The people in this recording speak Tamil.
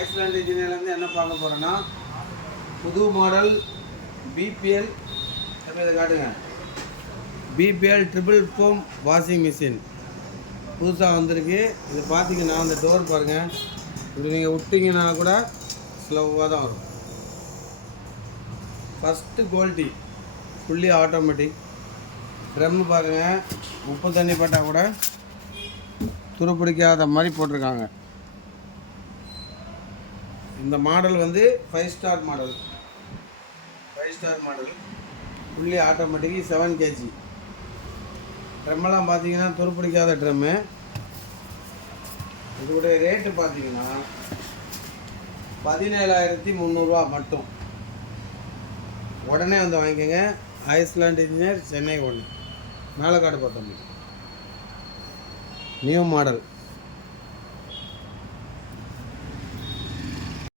ஐஸ்லாண்ட் இன்ஜினியர்லேருந்து என்ன பார்க்க போகிறோன்னா புது மாடல் பிபிஎல் இதை காட்டுங்க. BPL triple foam washing machine புதுசாக வந்திருக்கு. இது பார்த்தீங்கன்னா அந்த டோர் பாருங்கள், இப்படி நீங்கள் விட்டிங்கன்னா கூட ஸ்லோவாக தான் வரும். First quality fully automatic. Drum பாருங்கள், உப்பு தண்ணி பட்டால் கூட துருப்பிடிக்காத மாதிரி போட்டிருக்காங்க. இந்த மாடல் வந்து 5 star model. 5 star model fully automatic 7 kg. ட்ரம்மெல்லாம் பார்த்தீங்கன்னா துருப்பிடிக்காத ட்ரம்மு. இதோடைய ரேட்டு பார்த்தீங்கன்னா 17,300 மட்டும். உடனே வந்து வாங்கிக்கோங்க. Island engineer, Chennai 1, Melakkadu 19. New model.